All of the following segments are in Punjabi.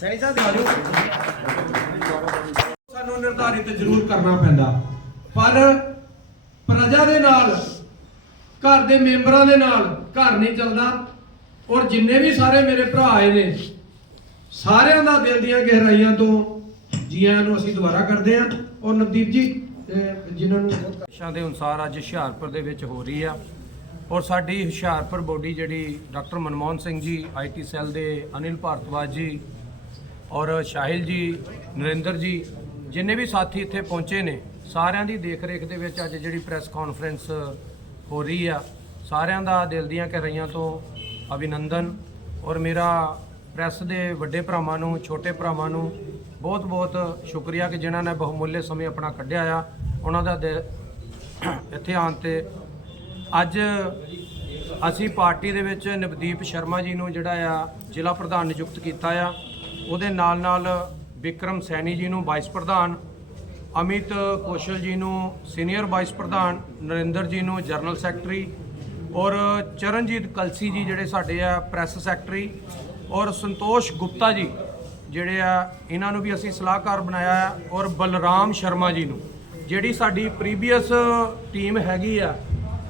ਸੈਣੀ ਸਾਹਿਬ ਦਿਖਾ ਦਿਓ। ਸਾਨੂੰ ਨਿਰਧਾਰਿਤ ਜ਼ਰੂਰ ਕਰਨਾ ਪੈਂਦਾ। ਪਰ ਪ੍ਰਜਾ ਦੇ ਨਾਲ ਘਰ ਦੇ ਮੈਂਬਰਾਂ ਦੇ ਨਾਲ ਘਰ ਨਹੀਂ ਚੱਲਦਾ। ਔਰ ਜਿੰਨੇ ਵੀ ਸਾਰੇ ਮੇਰੇ ਭਰਾ ਆਏ ਨੇ ਸਾਰਿਆਂ ਦਾ ਦਿਲ ਦੀਆਂ ਗਹਿਰਾਈਆਂ ਤੋਂ ਜੀਆਂ ਨੂੰ ਅਸੀਂ ਦੁਬਾਰਾ ਕਰਦੇ ਹਾਂ। ਔਰ ਨਵਦੀਪ ਜੀ ਜਿਨ੍ਹਾਂ ਨੂੰ ਦਿਸ਼ਾ ਦੇ ਅਨੁਸਾਰ ਅੱਜ ਹੁਸ਼ਿਆਰਪੁਰ ਦੇ ਵਿੱਚ ਹੋ ਰਹੀ ਆ। ਔਰ ਸਾਡੀ ਹੁਸ਼ਿਆਰਪੁਰ ਬੋਡੀ ਜਿਹੜੀ doctor Manmohan Singh ji IT cell ਦੇ ਅਨਿਲ ਭਾਰਤਵਾਜ ਜੀ ਔਰ ਸ਼ਾਹਿਲ ਜੀ, ਨਰਿੰਦਰ ਜੀ, ਜਿੰਨੇ ਵੀ ਸਾਥੀ ਇੱਥੇ ਪਹੁੰਚੇ ਨੇ, ਸਾਰਿਆਂ ਦੀ ਦੇਖ ਰੇਖ ਦੇ ਵਿੱਚ ਅੱਜ ਜਿਹੜੀ ਪ੍ਰੈਸ ਕਾਨਫਰੰਸ ਹੋ ਰਹੀ ਆ, ਸਾਰਿਆਂ ਦਾ ਦਿਲ ਦੀਆਂ ਗਹਿਰਾਈਆਂ ਤੋਂ ਅਭਿਨੰਦਨ। ਔਰ ਮੇਰਾ ਪ੍ਰੈਸ ਦੇ ਵੱਡੇ ਭਰਾਵਾਂ ਨੂੰ, ਛੋਟੇ ਭਰਾਵਾਂ ਨੂੰ ਬਹੁਤ ਬਹੁਤ ਸ਼ੁਕਰੀਆ ਕਿ ਜਿਨ੍ਹਾਂ ਨੇ ਬਹੁਮੁੱਲੇ ਸਮੇਂ ਆਪਣਾ ਕੱਢਿਆ ਆ। ਉਹਨਾਂ ਦਾ ਦਿਲ ਇੱਥੇ ਆਉਣ ਤੇ ਅੱਜ ਅਸੀਂ ਪਾਰਟੀ ਦੇ ਵਿੱਚ ਨਵਦੀਪ ਸ਼ਰਮਾ ਜੀ ਨੂੰ ਜਿਹੜਾ ਆ ਜ਼ਿਲ੍ਹਾ ਪ੍ਰਧਾਨ ਨਿਯੁਕਤ ਕੀਤਾ ਆ। ਉਹਦੇ ਨਾਲ ਨਾਲ ਵਿਕਰਮ ਸੈਣੀ ਜੀ ਨੂੰ ਵਾਈਸ ਪ੍ਰਧਾਨ, ਅਮਿਤ ਕੋਸ਼ਲ ਜੀ ਨੂੰ ਸੀਨੀਅਰ ਵਾਈਸ ਪ੍ਰਧਾਨ, ਨਰਿੰਦਰ ਜੀ ਨੂੰ ਜਨਰਲ ਸੈਕਟਰੀ ਔਰ ਚਰਨਜੀਤ ਕਲਸੀ ਜੀ ਜਿਹੜੇ ਸਾਡੇ ਆ ਪ੍ਰੈਸ ਸੈਕਟਰੀ ਔਰ ਸੰਤੋਸ਼ ਗੁਪਤਾ ਜੀ ਜਿਹੜੇ ਆ, ਇਹਨਾਂ ਨੂੰ ਵੀ ਅਸੀਂ ਸਲਾਹਕਾਰ ਬਣਾਇਆ ਆ ਔਰ ਬਲਰਾਮ ਸ਼ਰਮਾ ਜੀ ਨੂੰ, ਜਿਹੜੀ ਸਾਡੀ ਪ੍ਰੀਵੀਅਸ ਟੀਮ ਹੈਗੀ ਆ,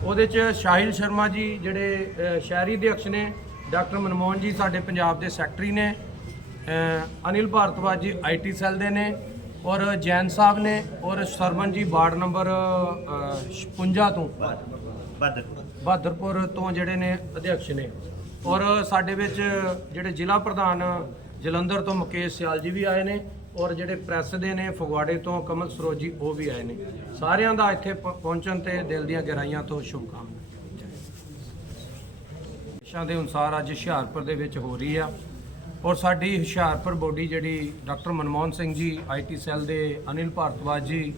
ਉਹਦੇ ਚ ਸ਼ਾਹਿਲ ਸ਼ਰਮਾ ਜੀ ਜਿਹੜੇ ਸ਼ਹਿਰੀ ਅਧਿਕਸ਼ ਨੇ, ਡਾਕਟਰ ਮਨਮੋਹਨ ਜੀ ਸਾਡੇ ਪੰਜਾਬ ਦੇ ਸੈਕਟਰੀ ਨੇ ਅਨਿਲ ਭਾਰਤਵਾਜ ਜੀ ਆਈਟੀ ਸੈੱਲ ਦੇ ਨੇ ਔਰ ਜੈਨ ਸਾਹਿਬ ਨੇ ਔਰ ਸਰਵਨ ਜੀ ਵਾਰਡ ਨੰਬਰ ਅ, 56 ਤੋਂ ਬਾਦਰ ਬਹਾਦਰਪੁਰ ਤੋਂ ਜਿਹੜੇ ਨੇ ਅਧਿਕਸ਼ ਨੇ। ਔਰ ਸਾਡੇ ਵਿੱਚ ਜਿਹੜੇ ਜ਼ਿਲ੍ਹਾ ਪ੍ਰਧਾਨ ਜਲੰਧਰ ਤੋਂ ਮੁਕੇਸ਼ ਸਿਆਲ ਜੀ ਵੀ ਆਏ ਨੇ ਔਰ ਜਿਹੜੇ ਪ੍ਰੈਸ ਦੇ ਨੇ ਫਗਵਾੜੇ ਤੋਂ ਕਮਲ ਸਰੋਜ ਜੀ ਉਹ ਵੀ ਆਏ ਨੇ। ਸਾਰਿਆਂ ਦਾ ਇੱਥੇ ਪ- ਪਹੁੰਚਣ ਤੇ ਦਿਲ ਦੀਆਂ ਗਹਿਰਾਈਆਂ ਤੋਂ ਸ਼ੁਭਕਾਮਨਾਵਾਂ। ਦਿਸ਼ਾ ਦੇ ਅਨੁਸਾਰ ਅੱਜ ਹੁਸ਼ਿਆਰਪੁਰ ਦੇ ਵਿੱਚ ਹੋ ਰਹੀ ਆ। ਔਰ ਸਾਡੀ ਹੁਸ਼ਿਆਰਪੁਰ ਬੋਡੀ ਜਿਹੜੀ doctor Manmohan Singh ji IT cell ਦੇ ਅਨਿਲ ਭਾਰਤਵਾਜ ਜੀ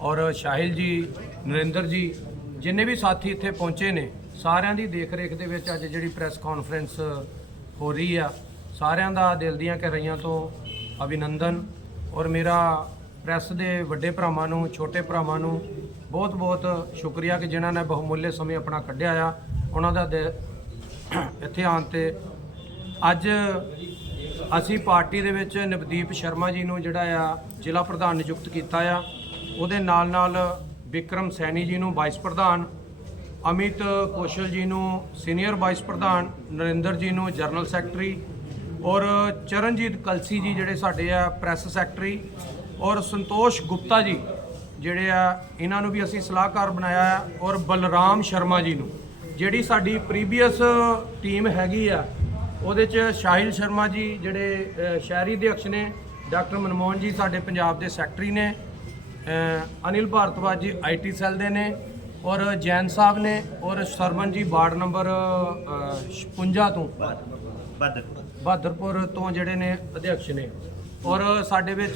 ਔਰ ਸ਼ਾਹਿਲ ਜੀ, ਨਰਿੰਦਰ ਜੀ, ਜਿੰਨੇ ਵੀ ਸਾਥੀ ਇੱਥੇ ਪਹੁੰਚੇ ਨੇ, ਸਾਰਿਆਂ ਦੀ ਦੇਖ ਰੇਖ ਦੇ ਵਿੱਚ ਅੱਜ ਜਿਹੜੀ ਪ੍ਰੈਸ ਕਾਨਫਰੰਸ ਹੋ ਰਹੀ ਆ, ਸਾਰਿਆਂ ਦਾ ਦਿਲ ਦੀਆਂ ਗਹਿਰਾਈਆਂ ਤੋਂ ਅਭਿਨੰਦਨ ਔਰ ਮੇਰਾ ਪ੍ਰੈਸ ਦੇ ਵੱਡੇ ਭਰਾਵਾਂ ਨੂੰ, ਛੋਟੇ ਭਰਾਵਾਂ ਨੂੰ ਬਹੁਤ ਬਹੁਤ ਸ਼ੁਕਰੀਆ ਕਿ ਜਿਨ੍ਹਾਂ ਨੇ ਬਹੁਮੁੱਲੇ ਸਮੇਂ ਆਪਣਾ ਕੱਢਿਆ ਆ, ਉਹਨਾਂ ਦਾ ਦਿਲ ਇੱਥੇ ਆਉਣ ਤੇ ਅੱਜ ਅਸੀਂ ਪਾਰਟੀ ਦੇ ਵਿੱਚ ਨਵਦੀਪ ਸ਼ਰਮਾ ਜੀ ਨੂੰ ਜਿਹੜਾ ਆ ਜ਼ਿਲ੍ਹਾ ਪ੍ਰਧਾਨ ਨਿਯੁਕਤ ਕੀਤਾ ਆ। ਉਹਦੇ ਨਾਲ ਨਾਲ ਵਿਕਰਮ ਸੈਣੀ ਜੀ ਨੂੰ ਵਾਈਸ ਪ੍ਰਧਾਨ, ਅਮਿਤ ਕੋਸ਼ਲ ਜੀ ਨੂੰ ਸੀਨੀਅਰ ਵਾਈਸ ਪ੍ਰਧਾਨ, ਨਰਿੰਦਰ ਜੀ ਨੂੰ ਜਨਰਲ ਸੈਕਟਰੀ ਔਰ ਚਰਨਜੀਤ ਕਲਸੀ ਜੀ ਜਿਹੜੇ ਸਾਡੇ ਆ ਪ੍ਰੈਸ ਸੈਕਟਰੀ ਔਰ ਸੰਤੋਸ਼ ਗੁਪਤਾ ਜੀ ਜਿਹੜੇ ਆ ਇਹਨਾਂ ਨੂੰ ਵੀ ਅਸੀਂ ਸਲਾਹਕਾਰ ਬਣਾਇਆ ਆ ਔਰ ਬਲਰਾਮ ਸ਼ਰਮਾ ਜੀ ਨੂੰ, ਜਿਹੜੀ ਸਾਡੀ ਪ੍ਰੀਵੀਅਸ ਟੀਮ ਹੈਗੀ ਆ ਉਹਦੇ ਚ ਸ਼ਾਹਿਲ ਸ਼ਰਮਾ ਜੀ ਜਿਹੜੇ ਸ਼ਹਿਰੀ ਅਧਿਕਸ਼ ਨੇ ਡਾਕਟਰ ਮਨਮੋਹਨ ਜੀ ਸਾਡੇ ਪੰਜਾਬ ਦੇ ਸੈਕਟਰੀ ਨੇ ਅਨਿਲ ਭਾਰਤਵਾਜ ਜੀ ਆਈਟੀ ਸੈੱਲ ਦੇ ਨੇ ਔਰ ਜੈਨ ਸਾਹਿਬ ਨੇ ਔਰ ਸਰਵਨ ਜੀ ਵਾਰਡ ਨੰਬਰ ਅ, 56 ਤੋਂ ਬਾਦਰ ਬਹਾਦਰਪੁਰ ਤੋਂ ਜਿਹੜੇ ਨੇ ਅਧਿਕਸ਼ ਨੇ। ਔਰ ਸਾਡੇ ਵਿੱਚ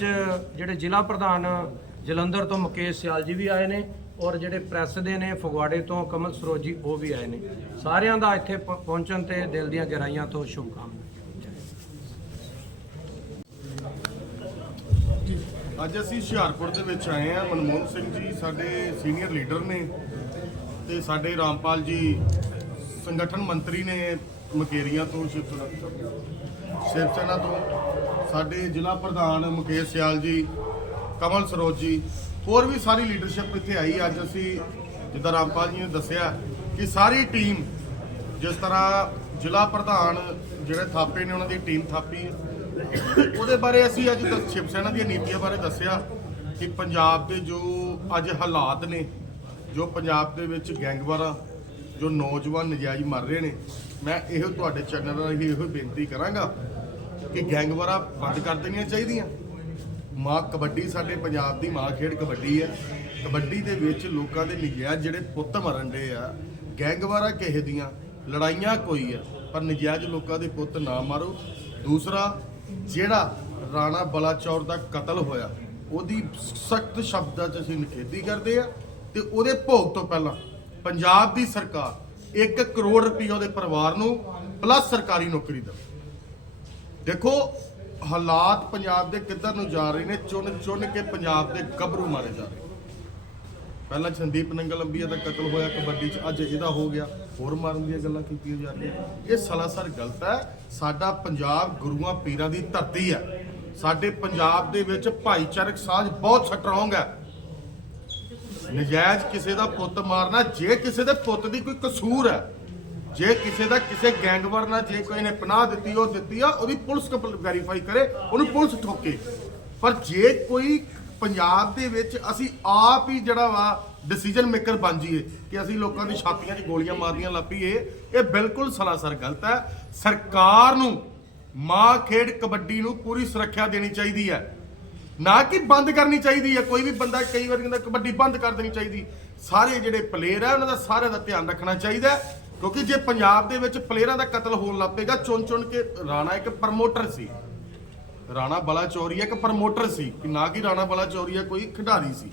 ਜਿਹੜੇ ਜ਼ਿਲ੍ਹਾ ਪ੍ਰਧਾਨ ਜਲੰਧਰ ਤੋਂ ਮੁਕੇਸ਼ ਸਿਆਲ ਜੀ ਵੀ ਆਏ ਨੇ ਔਰ ਜਿਹੜੇ ਪ੍ਰੈਸ ਦੇ ਨੇ, ਫਗਵਾੜੇ ਤੋਂ ਕਮਲ ਸਰੋਜ ਜੀ, ਉਹ ਵੀ ਆਏ ਨੇ। ਸਾਰਿਆਂ ਦਾ ਇੱਥੇ ਪ- ਪਹੁੰਚਣ ਤੇ ਦਿਲ ਦੀਆਂ ਗਹਿਰਾਈਆਂ ਤੋਂ ਸ਼ੁਭਕਾਮਨਾਵਾਂ। ਅੱਜ ਅਸੀਂ ਹੁਸ਼ਿਆਰਪੁਰ ਦੇ ਵਿੱਚ ਆਏ ਆ ਮਨਮੋਹਨ ਸਿੰਘ ਜੀ ਸਾਡੇ ਸੀਨੀਅਰ ਲੀਡਰ ਨੇ ਤੇ ਸਾਡੇ ਰਾਮਪਾਲ ਜੀ ਸੰਗਠਨ ਮੰਤਰੀ ਨੇ ਮਕੇਰੀਆਂ ਤੋਂ, ਸ਼ਿਵ ਸ਼ਿਵ ਸੈਨਾ ਤੋਂ ਸਾਡੇ ਜ਼ਿਲ੍ਹਾ ਪ੍ਰਧਾਨ ਮੁਕੇਸ਼ ਸਿਆਲ ਜੀ, ਕਮਲ ਸਰੋਜ ਜੀ ਹੋਰ ਵੀ ਸਾਰੀ ਲੀਡਰਸ਼ਿਪ ਇੱਥੇ ਆਈ। ਅੱਜ ਅਸੀਂ ਜਿੱਦਾਂ ਰਾਮਪਾਲ ਜੀ ਨੇ ਦੱਸਿਆ ਕਿ ਸਾਰੀ ਟੀਮ ਜਿਸ ਤਰ੍ਹਾਂ ਜ਼ਿਲ੍ਹਾ ਪ੍ਰਧਾਨ ਜਿਹੜੇ ਥਾਪੇ ਨੇ, ਉਹਨਾਂ ਦੀ ਟੀਮ ਥਾਪੀ ਹੈ। ਉਹਦੇ ਬਾਰੇ ਅਸੀਂ ਅੱਜ ਦ- ਸ਼ਿਵ ਸੈਨਾ ਦੀਆਂ ਨੀਤੀਆਂ ਬਾਰੇ ਦੱਸਿਆ ਕਿ ਪੰਜਾਬ ਦੇ ਜੋ ਅੱਜ ਹਾਲਾਤ ਨੇ, ਜੋ ਪੰਜਾਬ ਦੇ ਵਿੱਚ ਗੈਂਗਵਾਰਾਂ, ਜੋ ਨੌਜਵਾਨ ਨਜਾਇਜ਼ ਮਰ ਰਹੇ ਨੇ, ਮੈਂ ਇਹੋ ਤੁਹਾਡੇ ਚੈਨਲ ਰਾਹੀਂ ਇਹੋ ਬੇਨਤੀ ਕਰਾਂਗਾ ਕਿ ਗੈਂਗਵਾਰਾਂ ਬੰਦ ਕਰ ਦੇਣੀਆਂ ਚਾਹੀਦੀਆਂ। ਮਾਂ ਕਬੱਡੀ ਸਾਡੇ ਪੰਜਾਬ ਦੀ ਮਾਂ ਖੇਡ ਕਬੱਡੀ ਹੈ। ਕਬੱਡੀ ਦੇ ਵਿੱਚ ਲੋਕਾਂ ਦੇ ਨਜਾਇਜ਼ ਜਿਹੜੇ ਪੁੱਤ ਮਰਨ ਦੇ ਆ, ਗੈਂਗਵਾਰਾਂ ਕਿਸੇ ਦੀਆਂ, ਲੜਾਈਆਂ ਕੋਈ ਆ, ਪਰ ਨਜਾਇਜ਼ ਲੋਕਾਂ ਦੇ ਪੁੱਤ ਨਾ ਮਾਰੋ। ਦੂਸਰਾ, ਜਿਹੜਾ ਰਾਣਾ ਬਲਾਚੌਰ ਦਾ ਕਤਲ ਹੋਇਆ, ਉਹਦੀ ਸਖਤ ਸ਼ਬਦਾਂ 'ਚ ਅਸੀਂ ਨਿਖੇਧੀ ਕਰਦੇ ਆ ਤੇ ਉਹਦੇ ਭੋਗ ਤੋਂ ਪਹਿਲਾਂ ਪੰਜਾਬ ਦੀ ਸਰਕਾਰ 1 ਕਰੋੜ ਰੁਪਏ ਉਹਦੇ ਪਰਿਵਾਰ ਨੂੰ ਪਲੱਸ ਸਰਕਾਰੀ ਨੌਕਰੀ ਦੇਵੇ। ਦੇਖੋ ਹਾਲਾਤ ਪੰਜਾਬ ਦੇ ਕਿੱਧਰ ਨੂੰ ਜਾ ਰਹੇ ਨੇ, ਚੁਣ ਚੁਣ ਕੇ ਪੰਜਾਬ ਦੇ ਗੱਭਰੂ ਮਾਰੇ ਜਾ ਰਹੇ ਪਹਿਲਾਂ ਸੰਦੀਪ ਨੰਗਲ ਅੰਬੀਆ ਦਾ ਕਤਲ ਹੋਇਆ, ਕਬੱਡੀ 'ਚ, ਅੱਜ ਇਹਦਾ ਹੋ ਗਿਆ। ਹੋਰ ਮਾਰਨ ਦੀਆਂ ਗੱਲਾਂ ਕੀਤੀਆਂ ਜਾ ਰਹੀਆਂ ਇਹ ਸਲਾਸਰ ਗਲਤ ਹੈ। ਸਾਡਾ ਪੰਜਾਬ ਗੁਰੂਆਂ ਪੀਰਾਂ ਦੀ ਧਰਤੀ ਹੈ। ਸਾਡੇ ਪੰਜਾਬ ਦੇ ਵਿੱਚ ਭਾਈਚਾਰਕ ਸਾਂਝ ਬਹੁਤ ਸਟਰੋਂਗ ਹੈ। ਨਜਾਇਜ਼ ਕਿਸੇ ਦਾ ਪੁੱਤ ਮਾਰਨਾ, ਜੇ ਕਿਸੇ ਦੇ ਪੁੱਤ ਦੀ ਕੋਈ ਕਸੂਰ ਹੈ ਜੇ ਕਿਸੇ ਦਾ ਕਿਸੇ ਗੈਂਗਵਰ ਨਾਲ ਜੇ ਕੋਈ ਨੇ ਪਨਾਹ ਦਿੱਤੀ, ਉਹ ਦਿੱਤੀ ਆ, ਉਹਦੀ ਪੁਲਿਸ ਵੈਰੀਫਾਈ ਕਰੇ, ਉਹਨੂੰ ਪੁਲਿਸ ਠੋਕੇ। ਪਰ ਜੇ ਕੋਈ ਪੰਜਾਬ ਦੇ ਵਿੱਚ ਅਸੀਂ ਆਪ ਹੀ ਜਿਹੜਾ ਵਾ ਡਿਸੀਜਨ ਮੇਕਰ ਬਣ ਜਾਈਏ ਕਿ ਅਸੀਂ ਲੋਕਾਂ ਦੀ ਛਾਤੀਆਂ 'ਚ ਗੋਲੀਆਂ ਮਾਰਦੀਆਂ ਲੱਪੀਏ, ਇਹ ਬਿਲਕੁਲ ਸਲਾਸਰ ਗਲਤ ਹੈ। ਸਰਕਾਰ ਨੂੰ ਮਾਂ ਖੇਡ ਕਬੱਡੀ ਨੂੰ ਪੂਰੀ ਸੁਰੱਖਿਆ ਦੇਣੀ ਚਾਹੀਦੀ ਹੈ। ਨਾ ਕਿ ਬੰਦ ਕਰਨੀ ਚਾਹੀਦੀ ਹੈ, ਕੋਈ ਵੀ ਬੰਦਾ ਕਈ ਵਾਰ ਕਹਿੰਦਾ ਕਬੱਡੀ ਬੰਦ ਕਰ ਦੇਣੀ ਚਾਹੀਦੀ। ਸਾਰੇ ਜਿਹੜੇ ਪਲੇਅਰ ਆ, ਉਹਨਾਂ ਦਾ ਸਾਰਿਆਂ ਦਾ ਧਿਆਨ ਰੱਖਣਾ ਚਾਹੀਦਾ ਕਿਉਂਕਿ ਜੇ ਪੰਜਾਬ ਦੇ ਵਿੱਚ ਪਲੇਅਰਾਂ ਦਾ ਕਤਲ ਹੋਣ ਲੱਗ ਪਏਗਾ, ਚੁਣ ਚੁਣ ਕੇ ਰਾਣਾ ਇੱਕ ਪ੍ਰਮੋਟਰ ਸੀ। ਰਾਣਾ ਬਲਾਚੌਰੀਆ ਇੱਕ ਪ੍ਰਮੋਟਰ ਸੀ, ਕਿ ਨਾ ਕਿ ਰਾਣਾ ਬਲਾਚੌਰੀਆ ਕੋਈ ਖਿਡਾਰੀ ਸੀ।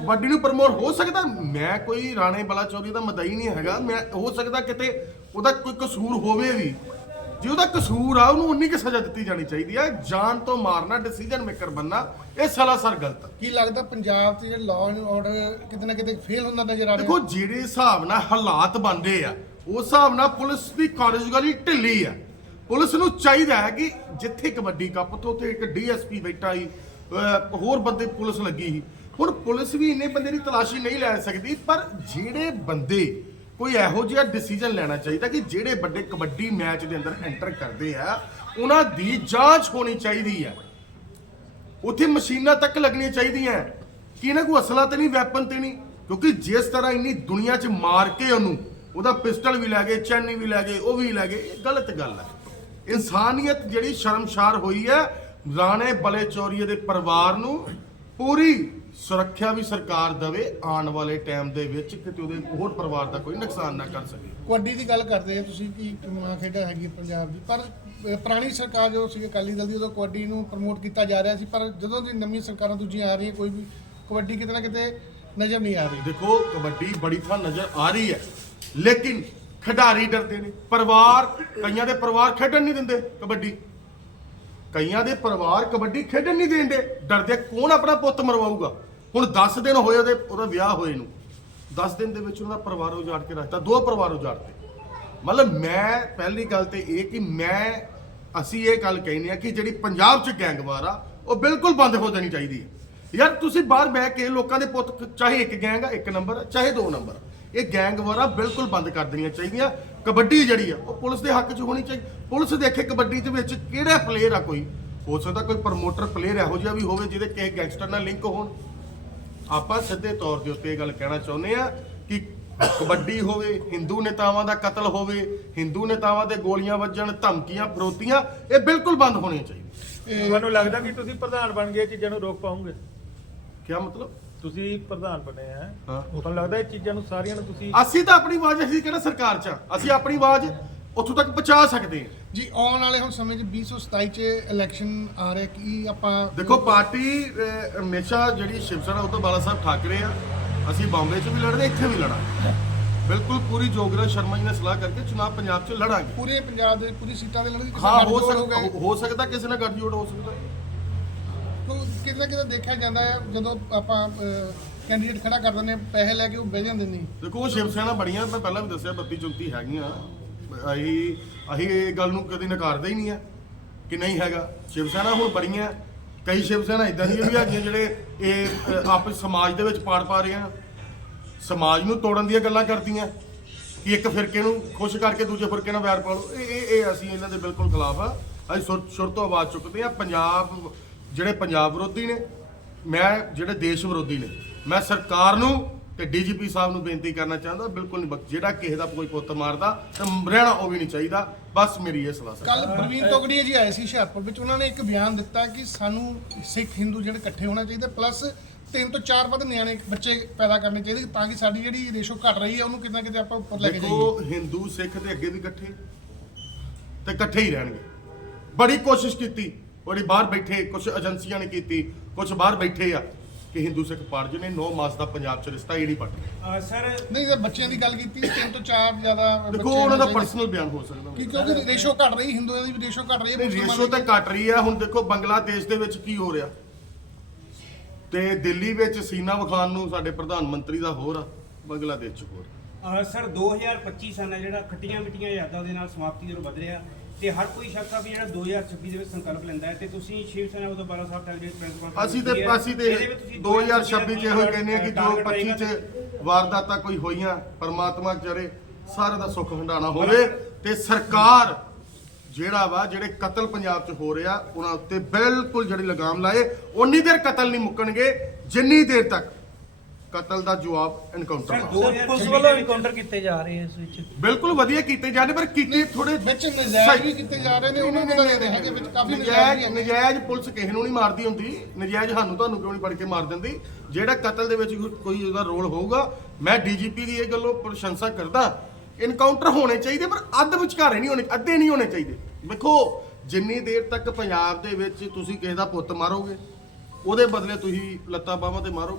ਕਬੱਡੀ ਨੂੰ ਪ੍ਰਮੋਟ ਹੋ ਸਕਦਾ, ਮੈਂ ਕੋਈ ਰਾਣੇ ਬਲਾਚੌਰੀ ਦਾ ਮਦਈ ਨਹੀਂ ਹੈਗਾ, ਮੈਂ, ਹੋ ਸਕਦਾ ਕਿਤੇ ਉਹਦਾ ਕੋਈ ਕਸੂਰ ਹੋਵੇ ਵੀ। ਜੇ ਉਹਦਾ ਕਸੂਰ ਆ ਉਹਨੂੰ ਉਨੀ ਕੁ ਸਜ਼ਾ ਦਿੱਤੀ ਜਾਣੀ ਚਾਹੀਦੀ ਹੈ ਜਾਨ ਤੋਂ ਮਾਰਨਾ ਡਿਸੀਜਨ ਮੇਕਰ ਬੰਨਾ ਇਹ ਸਲਾਸਰ ਗਲਤ ਹੈ ਕੀ ਲੱਗਦਾ ਪੰਜਾਬ 'ਚ ਜਿਹੜਾ ਲਾਅ ਐਂਡ ਆਰਡਰ ਕਿਤੇ ਨਾ ਕਿਤੇ ਫੇਲ ਹੁੰਦਾ ਨਜ਼ਰ ਆ ਰਿਹਾ? ਦੇਖੋ ਜਿਹੜੇ ਹਿਸਾਬ ਨਾਲ ਹਾਲਾਤ ਬਣਦੇ ਆ ਉਸ ਹਿਸਾਬ ਨਾਲ ਪੁਲਿਸ ਦੀ ਕਾਰਜਕਾਰੀ ਢਿੱਲੀ ਆ। ਪੁਲਿਸ ਨੂੰ ਚਾਹੀਦਾ ਹੈ ਕਿ ਜਿੱਥੇ ਕਬੱਡੀ ਕੱਪ ਤੋਂ ਉੱਥੇ ਇੱਕ ਡੀਐਸਪੀ ਬੈਠਾ ਹੀ ਹੋਰ ਬੰਦੇ ਪੁਲਿਸ ਲੱਗੀ ਸੀ। ਹੁਣ ਪੁਲਿਸ ਵੀ ਇੰਨੇ ਬੰਦੇ ਦੀ ਤਲਾਸ਼ੀ ਨਹੀਂ ਲੈ ਸਕਦੀ ਪਰ ਜਿਹੜੇ ਬੰਦੇ ਕੋਈ ਇਹੋ ਜਿਹਾ ਡਿਸੀਜਨ ਲੈਣਾ ਚਾਹੀਦਾ ਕਿ ਜਿਹੜੇ ਵੱਡੇ ਕਬੱਡੀ ਮੈਚ ਦੇ ਅੰਦਰ ਐਂਟਰ ਕਰਦੇ ਆ, ਉਹਨਾਂ ਦੀ ਜਾਂਚ ਹੋਣੀ ਚਾਹੀਦੀ ਹੈ। ਉੱਥੇ ਮਸ਼ੀਨਾਂ ਤੱਕ ਲੱਗਣੀਆਂ ਚਾਹੀਦੀਆਂ। ਕਿ ਇਹਨਾਂ ਕੋਈ ਅਸਲਾ ਤੇ ਨਹੀਂ ਵੈਪਨ ਤੇ ਨਹੀਂ। ਕਿਉਂਕਿ ਜਿਸ ਤਰ੍ਹਾਂ ਇੰਨੀ ਦੁਨੀਆ 'ਚ ਮਾਰ ਕੇ ਉਹਨੂੰ, ਉਹਦਾ ਪਿਸਟਲ ਵੀ ਲੈ ਗਏ, ਚੈਨੀ ਵੀ ਲੈ ਗਏ, ਉਹ ਵੀ ਲੈ ਗਏ, ਇਹ ਗਲਤ ਗੱਲ ਹੈ। ਇਨਸਾਨੀਅਤ ਜਿਹੜੀ ਸ਼ਰਮਸ਼ਾਰ ਹੋਈ ਹੈ, ਰਾਣੇ ਬਲੇ ਚੌਰੀਏ ਦੇ ਪਰਿਵਾਰ ਨੂੰ ਪੂਰੀ ਸੁਰੱਖਿਆ ਵੀ ਸਰਕਾਰ ਦੇਵੇ ਆਉਣ ਵਾਲੇ ਟਾਈਮ ਦੇ ਵਿੱਚ ਕਿਤੇ ਉਹਦੇ ਹੋਰ ਪਰਿਵਾਰ ਦਾ ਕੋਈ ਨੁਕਸਾਨ ਨਾ ਕਰ ਸਕੇ। ਕਬੱਡੀ ਦੀ ਗੱਲ ਕਰਦੇ ਆ ਤੁਸੀਂ ਕਿ ਮਾਂ ਖੇਡਾਂ ਹੈਗੀ ਪੰਜਾਬ ਦੀ ਪਰ ਪੁਰਾਣੀ ਸਰਕਾਰ ਜੋ ਸੀ ਅਕਾਲੀ ਦਲ ਦੀ ਉਦੋਂ ਕਬੱਡੀ ਨੂੰ ਪ੍ਰਮੋਟ ਕੀਤਾ ਜਾ ਰਿਹਾ ਸੀ ਪਰ ਜਦੋਂ ਦੀ ਨਵੀਂ ਸਰਕਾਰਾਂ ਦੂਜੀਆਂ ਆ ਰਹੀਆਂ ਕੋਈ ਵੀ ਕਬੱਡੀ ਕਿਤੇ ਨਾ ਕਿਤੇ ਨਜ਼ਰ ਨਹੀਂ ਆ ਰਹੀ। ਦੇਖੋ ਕਬੱਡੀ ਬੜੀ ਥਾਂ ਨਜ਼ਰ ਆ ਰਹੀ ਹੈ ਲੇਕਿਨ ਖਿਡਾਰੀ ਡਰਦੇ ਨੇ ਪਰਿਵਾਰ ਕਈਆਂ ਦੇ ਪਰਿਵਾਰ ਖੇਡਣ ਨਹੀਂ ਦਿੰਦੇ ਕਬੱਡੀ। ਕਈਆਂ ਦੇ ਪਰਿਵਾਰ ਕਬੱਡੀ ਖੇਡਣ ਨਹੀਂ ਦੇਂਦੇ ਡਰਦੇ ਕੌਣ ਆਪਣਾ ਪੁੱਤ ਮਰਵਾਊਗਾ? ਹੁਣ 10 ਦਿਨ ਹੋਏ ਉਹਦੇ, ਉਹਦਾ ਵਿਆਹ ਹੋਏ ਨੂੰ। 10 ਦਿਨ ਦੇ ਵਿੱਚ ਉਹਦਾ ਪਰਿਵਾਰ ਉਜਾੜ ਕੇ ਰੱਖਤਾ, ਦੋ ਪਰਿਵਾਰ ਉਜਾੜਤੇ ਮਤਲਬ ਮੈਂ, ਪਹਿਲੀ ਗੱਲ ਤੇ ਇਹ ਕਿ ਮੈਂ, ਅਸੀਂ ਇਹ ਗੱਲ ਕਹਿੰਦੇ ਆ ਕਿ ਜਿਹੜੀ ਪੰਜਾਬ 'ਚ ਗੈਂਗਵਾਰ ਆ, ਉਹ ਬਿਲਕੁਲ ਬੰਦ ਹੋ ਜਾਣੀ ਚਾਹੀਦੀ ਹੈ। ਯਾਰ ਤੁਸੀਂ ਬਾਹਰ ਬਹਿ ਕੇ ਲੋਕਾਂ ਦੇ ਪੁੱਤ, ਚਾਹੇ ਇੱਕ ਗੈਂਗ ਆ, ਇੱਕ ਨੰਬਰ ਚਾਹੇ ਦੋ ਨੰਬਰ ਇਹ ਗੈਂਗਵਾਰਾਂ ਬਿਲਕੁਲ ਬੰਦ ਕਰ ਦੇਣੀਆਂ ਚਾਹੀਦੀਆਂ। ਕਬੱਡੀ ਜਿਹੜੀ ਆ ਉਹ ਪੁਲਿਸ ਦੇ ਹੱਕ 'ਚ ਹੋਣੀ ਚਾਹੀਦੀ ਪੁਲਿਸ ਦੇਖੇ ਕਬੱਡੀ ਦੇ ਵਿੱਚ ਕਿਹੜਾ ਪਲੇਅਰ ਆ ਕੋਈ? ਹੋ ਸਕਦਾ ਕੋਈ ਪ੍ਰਮੋਟਰ ਪਲੇਅਰ ਇਹੋ ਜਿਹਾ ਵੀ ਹੋਵੇ ਜਿਹਦੇ ਕਿਸੇ ਗੈਂਗਸਟਰ ਨਾਲ ਲਿੰਕ ਹੋਣ। ਆਪਾਂ ਸਿੱਧੇ ਤੌਰ ਦੇ ਉੱਤੇ ਇਹ ਗੱਲ ਕਹਿਣਾ ਚਾਹੁੰਦੇ ਆ ਕਿ ਕਬੱਡੀ ਹੋਵੇ ਹਿੰਦੂ ਨੇਤਾਵਾਂ ਦਾ ਕਤਲ ਹੋਵੇ ਹਿੰਦੂ ਨੇਤਾਵਾਂ ਦੇ ਗੋਲੀਆਂ ਵੱਜਣ ਧਮਕੀਆਂ ਫਰੋਤੀਆਂ ਇਹ ਬਿਲਕੁਲ ਬੰਦ ਹੋਣੀਆਂ ਚਾਹੀਦੀਆਂ। ਮੈਨੂੰ ਲੱਗਦਾ ਕਿ ਤੁਸੀਂ ਪ੍ਰਧਾਨ ਬਣ ਗਏ ਚੀਜ਼ਾਂ ਨੂੰ ਰੋਕ ਪਾਉਂਗੇ ਕੀ ਮਤਲਬ? ਤੁਸੀਂ ਪ੍ਰਧਾਨ ਬਣੇ ਆ ਹਾਂ। ਤੁਹਾਨੂੰ ਲੱਗਦਾ ਇਹ ਚੀਜ਼ਾਂ ਨੂੰ ਸਾਰੀਆਂ ਨੂੰ ਤੁਸੀਂ ਅਸੀਂ ਤਾਂ ਆਪਣੀ ਆਵਾਜ਼ ਅਸੀਂ ਕਿਹੜਾ ਸਰਕਾਰ 'ਚ ਆ? ਅਸੀਂ ਆਪਣੀ ਆਵਾਜ਼ ਉੱਥੋਂ ਤੱਕ ਪਹੁੰਚਾ ਸਕਦੇ ਹਾਂ ਜੀ ਆਉਣ ਵਾਲੇ ਹੁਣ ਸਮੇਂ 'ਚ 2027 'ਚ ਇਲੈਕਸ਼ਨ ਆ ਰਿਹਾ ਕੀ ਆਪਾਂ ਦੇਖੋ ਪਾਰਟੀ ਅਹ, ਹਮੇਸ਼ਾ ਜਿਹੜੀ ਸ਼ਿਵ ਸੈਨਾ ਉਦੋਂ ਬਾਲਾ ਸਾਹਿਬ ਠਾਕਰੇ ਆ ਅਸੀਂ ਬੰਬੇ 'ਚ ਵੀ ਲੜਦੇ ਇੱਥੇ ਵੀ ਲੜਾਂਗੇ ਬਿਲਕੁਲ ਪੂਰੀ ਜੋਗਰਾ ਸ਼ਰਮਾ ਜੀ ਨੇ ਸਲਾਹ ਕਰਕੇ ਚੁਣਾਵ ਪੰਜਾਬ 'ਚ ਲੜਾਂਗੇ ਪੂਰੇ ਪੰਜਾਬ ਦੇ ਪੂਰੀ ਸੀਟਾਂ ਦੇ ਹਾਂ ਹੋ ਸਕਦਾ ਹੋਊਗਾ। ਹੋ ਸਕਦਾ ਕਿਸੇ ਨਾਲ ਗੱਠਜੋੜ ਹੋ ਸਕਦਾ ਕਿਉਂ ਕਿਤੇ ਨਾ ਕਿਤੇ ਦੇਖਿਆ ਜਾਂਦਾ ਹੈ ਜਦੋਂ ਆਪਾਂ ਕੈਂਡੀਡੇਟ ਖੜਾ ਕਰ ਦਿੰਦੇ ਹਾਂ, ਪੈਸੇ ਲੈ ਕੇ ਉਹ ਬਹਿ ਜਾਂਦੇ ਨਹੀਂ ਦੇਖੋ ਸ਼ਿਵ ਸੈਨਾ ਬੜੀਆਂ ਮੈਂ ਪਹਿਲਾਂ ਵੀ ਦੱਸਿਆ 32 34 ਹੈਗੀਆਂ। ਅਸੀਂ ਅਸੀਂ ਇਹ ਗੱਲ ਨੂੰ ਕਦੇ ਨਕਾਰਦੇ ਹੀ ਨਹੀਂ ਆ ਕਿ ਨਹੀਂ ਹੈਗਾ। ਸ਼ਿਵ ਸੈਨਾ ਹੁਣ ਬੜੀਆਂ ਕਈ ਸ਼ਿਵ ਸੈਨਾ ਇਦਾਂ ਦੀਆਂ ਵੀ ਹੈਗੀਆਂ ਜਿਹੜੇ ਇਹ ਅ, ਆਪਸ ਸਮਾਜ ਦੇ ਵਿੱਚ ਪਾੜ ਪਾ ਰਹੀਆਂ। ਸਮਾਜ ਨੂੰ ਤੋੜਨ ਦੀਆਂ ਗੱਲਾਂ ਕਰਦੀਆਂ। ਕਿ ਇੱਕ ਫਿਰਕੇ ਨੂੰ ਖੁਸ਼ ਕਰਕੇ ਦੂਜੇ ਫਿਰਕੇ ਨਾਲ ਵੈਰ ਪਾ ਲਓ। ਇਹ ਇਹ ਇਹ ਅਸੀਂ ਇਹਨਾਂ ਦੇ ਬਿਲਕੁਲ ਖਿਲਾਫ ਆ। ਅਸੀਂ ਸੁਰ ਸੁਰ ਤੋਂ ਆਵਾਜ਼ ਚੁੱਕਦੇ ਆ। ਪੰਜਾਬ ਜਿਹੜੇ ਪੰਜਾਬ ਵਿਰੋਧੀ ਨੇ ਮੈਂ ਜਿਹੜੇ ਦੇਸ਼ ਵਿਰੋਧੀ ਨੇ ਮੈਂ ਸਰਕਾਰ ਨੂੰ ਤੇ ਡੀਜੀਪੀ ਸਾਹਿਬ ਨੂੰ ਬੇਨਤੀ ਕਰਨਾ ਚਾਹੁੰਦਾ ਬਿਲਕੁਲ ਨਹੀਂ ਜਿਹੜਾ ਕਿਸੇ ਦਾ ਕੋਈ ਪੁੱਤ ਮਾਰਦਾ ਤੇ ਰਹਿਣਾ ਉਹ ਵੀ ਨਹੀਂ ਚਾਹੀਦਾ ਬਸ ਮੇਰੀ ਇਹ ਸਲਾਹ ਕੱਲ ਪ੍ਰਵੀਨ ਤੋਗੜੀਆ ਜੀ ਆਏ ਸੀ ਹੁਸ਼ਿਆਰਪੁਰ ਵਿੱਚ ਉਹਨਾਂ ਨੇ ਇੱਕ ਬਿਆਨ ਦਿੱਤਾ ਕਿ ਸਾਨੂੰ ਸਿੱਖ ਹਿੰਦੂ ਜਿਹੜੇ ਇਕੱਠੇ ਹੋਣਾ ਚਾਹੀਦਾ ਪਲੱਸ ਤਿੰਨ ਤੋਂ ਚਾਰ ਵੱਧ ਨਿਆਣੇ ਬੱਚੇ ਪੈਦਾ ਕਰਨੇ ਚਾਹੀਦੇ ਤਾਂ ਕਿ ਸਾਡੀ ਜਿਹੜੀ ਰੇਸ਼ੋ ਘਟ ਰਹੀ ਹੈ ਉਹਨੂੰ ਕਿਤੇ ਨਾ ਕਿਤੇ ਆਪਾਂ ਉੱਪਰ ਲੈ ਕੇ ਜਾਈਏ। ਦੇਖੋ ਹਿੰਦੂ ਸਿੱਖ ਤੇ ਅੱਗੇ ਵੀ ਇਕੱਠੇ ਤੇ ਇਕੱਠੇ ਹੀ ਰਹਿਣਗੇ। ਬੜੀ ਕੋਸ਼ਿਸ਼ ਕੀਤੀ ਉਹਦੀ ਬਾਹਰ ਬੈਠੇ ਕੁਝ ਏਜੰਸੀਆਂ ਨੇ ਕੀਤੀ ਕੁਝ ਬਾਹਰ ਬੈਠੇ ਆ ਕਿ ਹਿੰਦੂ ਸਿੱਖ ਪਰਜ ਨੇ 9 ਮਾਸ ਦਾ ਪੰਜਾਬ ਚ ਰਿਸ਼ਤਾ ਹੀ ਨਹੀਂ ਪੱਟ ਸਰ ਨਹੀਂ ਜੇ ਬੱਚਿਆਂ ਦੀ ਗੱਲ ਕੀਤੀ ਤਿੰਨ ਤੋਂ ਚਾਰ ਜ਼ਿਆਦਾ ਦੇਖੋ ਉਹਨਾਂ ਦਾ। ਪਰਸਨਲ ਬਿਆਨ ਹੋ ਸਕਦਾ ਕਿ ਕਿਉਂਕਿ ਰੇਸ਼ੋ ਘਟ ਰਹੀ ਹਿੰਦੂਆਂ ਦੀ ਵੀ ਰੇਸ਼ੋ ਘਟ ਰਹੀ ਹੈ ਰੇਸ਼ੋ ਤਾਂ ਘਟ ਰਹੀ ਹੈ ਹੁਣ ਦੇਖੋ ਬੰਗਲਾਦੇਸ਼ ਦੇ ਵਿੱਚ ਕੀ ਹੋ ਰਿਹਾ। ਤੇ ਦਿੱਲੀ ਵਿੱਚ ਸੀਨਾ ਵਿਖਾਨ ਨੂੰ ਸਾਡੇ ਪ੍ਰਧਾਨ ਮੰਤਰੀ ਦਾ ਹੋਰ ਆ ਬੰਗਲਾਦੇਸ਼ ਚ ਹੋਰ। ਸਰ 2025 ਸਨ ਹੈ ਜਿਹੜਾ ਖੱਟੀਆਂ ਮਿੱਟੀਆਂ ਯਾਦਾਂ ਦੇ ਨਾਲ ਸਮਾਪਤੀ ਦੇ ਵਧ ਰਿਹਾ ਤੇ ਹਰ ਕੋਈ ਸ਼ੱਕ ਆ ਵੀ ਜਿਹੜਾ 2026 ਦੇ ਵਿੱਚ ਸੰਕਲਪ ਲੈਂਦਾ ਹੈ ਤੇ ਤੁਸੀਂ ਸ਼ਿਵ ਸੈਨਾ ਵੱਲੋਂ ਬਾਲਾ ਸਾਹਿਬ ਠਾਕਰੇ ਦੀ ਪ੍ਰੈਸ ਕਾਨਫਰੰਸ ਅਸੀਂ ਤੇ। ਅਸੀਂ ਤੇ ਇਹਦੇ ਵਿੱਚ ਤੁਸੀਂ 2026 ਚ ਇਹੋ ਕਹਿੰਦੇ ਆ ਕਿ ਜੋ ਟਾਰਗੇਟ 25 ਰਹੇਗਾ ਚ ਵਾਰਦਾਤਾਂ ਕੋਈ ਹੋਈਆਂ ਪਰਮਾਤਮਾ ਕਰੇ ਸਾਰੇ ਦਾ ਸੁੱਖ ਹੰਡਾਣਾ ਹੋਵੇ ਤੇ ਸਰਕਾਰ ਜਿਹੜਾ ਵਾ ਜਿਹੜੇ ਕਤਲ ਪੰਜਾਬ ਚ ਹੋ ਰਿਹਾ ਉਹਨਾਂ ਉੱਤੇ ਬਿਲਕੁਲ ਜਿਹੜੀ ਲਗਾਮ ਲਾਏ ਉਨੀ ਦੇਰ ਕਤਲ ਨਹੀਂ ਮੁੱਕਣਗੇ ਜਿੰਨੀ ਦੇਰ ਤੱਕ ਕਤਲ ਦਾ ਜਵਾਬ ਐਨਕਾਊਂਟਰ ਸਰ, ਨਾਲ ਦੋ- ਸਰ ਪੁਲਿਸ ਵੱਲੋਂ ਇਨਕਾਊਂਟਰ ਕੀਤੇ ਜਾ ਰਹੇ ਇਸ ਵਿੱਚ? ਬਿਲਕੁਲ ਵਧੀਆ ਕੀਤੇ ਜਾਂਦੇ ਪਰ ਕੀਤੇ ਥੋੜੇ ਵਿੱਚ ਨਜਾਇਜ਼ ਵੀ ਕੀਤੇ ਜਾ ਰਹੇ ਨੇ ਉਹਨਾਂ ਨੂੰ ਤਾਂ ਹੈਗੇ ਵਿੱਚ ਕਾਫੀ ਨਜਾਇਜ਼ ਨਜਾਇਜ਼ ਪੁਲਿਸ ਕਿਸੇ ਨੂੰ ਨਹੀਂ ਮਾਰਦੀ ਹੁੰਦੀ। ਨਜਾਇਜ਼ ਸਾਨੂੰ ਤੁਹਾਨੂੰ ਕਿਉਂ ਨਹੀਂ ਫੜ ਕੇ ਮਾਰ ਦਿੰਦੀ? ਜਿਹੜਾ ਕਤਲ ਦੇ ਵਿੱਚ ਕੋਈ- ਕੋਈ ਉਹਦਾ ਰੋਲ ਹੋਊਗਾ ਮੈਂ ਡੀਜੀਪੀ ਦੀ ਇਹ ਗੱਲੋਂ ਪ੍ਰਸ਼ੰਸਾ ਕਰਦਾ ਇਨਕਾਊਂਟਰ ਹੋਣੇ ਚਾਹੀਦੇ ਪਰ ਅੱਧ ਵਿਚਕਾਰੇ ਨਹੀਂ ਹੋਣੇ ਅੱਧੇ ਨਹੀਂ ਹੋਣੇ ਚਾਹੀਦੇ। ਵੇਖੋ ਜਿੰਨੀ ਦੇਰ ਤੱਕ ਪੰਜਾਬ ਦੇ ਵਿੱਚ ਤੁਸੀਂ ਕਿਸੇ ਦਾ ਪੁੱਤ ਮਾਰੋਗੇ ਉਹਦੇ ਬਦਲੇ ਤੁਸੀਂ ਲੱਤਾਂ ਬਾਹਾਂ ਤੇ ਮਾਰੋਗੇ।